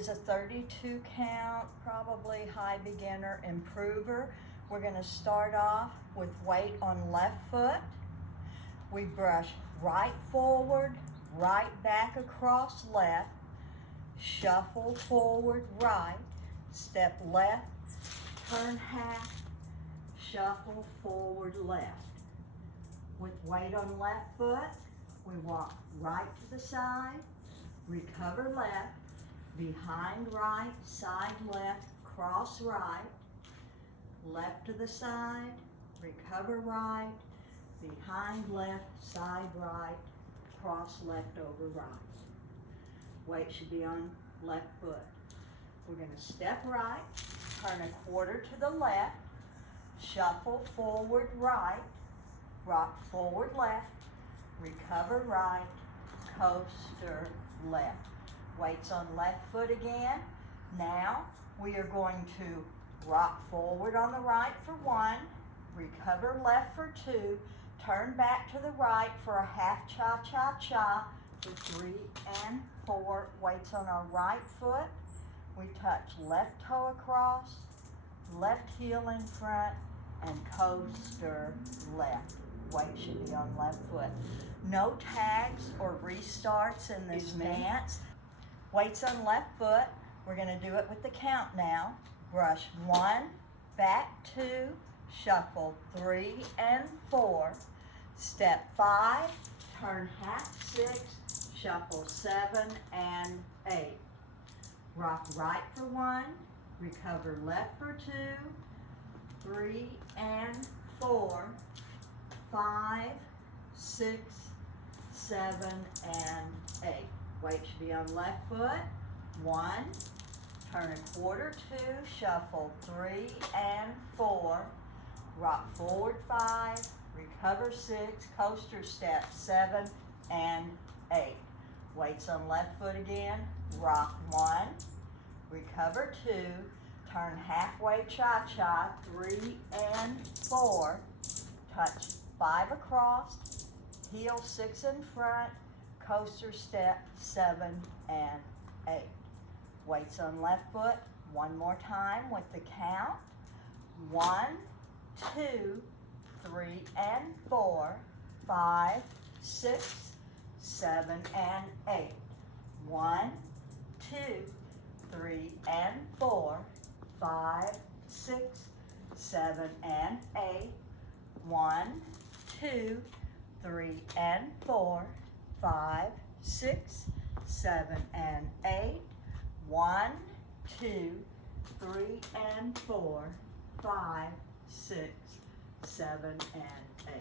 It's a 32 count, probably high beginner improver. We're going to start off with weight on left foot. We brush right forward, right back across left, shuffle forward right, step left, turn half, shuffle forward left. With weight on left foot, we walk right to the side, recover left, behind right, side left, cross right, left to the side, recover right, behind left, side right, cross left over right. Weight should be on left foot. We're going to step right, turn a quarter to the left, shuffle forward right, rock forward left, recover right, coaster left. Weights on left foot again. Now we are going to rock forward on the right for 1, recover left for 2, turn back to the right for a half cha-cha-cha for 3 and 4. Weights on our right foot. We touch left toe across, left heel in front, and coaster left. Weight should be on left foot. No tags or restarts in this dance. Weights on left foot. We're going to do it with the count now. Brush 1, back 2, shuffle 3 and 4, step 5, turn half 6, shuffle 7 and 8. Rock right for 1, recover left for 2, 3 and 4, 5, 6, 7 and 8. Weight should be on left foot. 1, turn a quarter 2, shuffle 3 and 4, rock forward 5, recover 6, coaster step 7 and 8. Weights on left foot again. Rock 1, recover 2, turn halfway cha-cha 3 and 4, touch 5 across, heel 6 in front, coaster step 7 and 8. Weights on left foot. One more time with the count. 1, 2, 3 and 4, 5, 6, 7 and 8. 1, 2, 3 and 4, 5, 6, 7 and 8. 1, 2, 3 and 4, 5, 6, 7 and 8. 1, 2, 3 and 4, 5, 6, 7 and 8.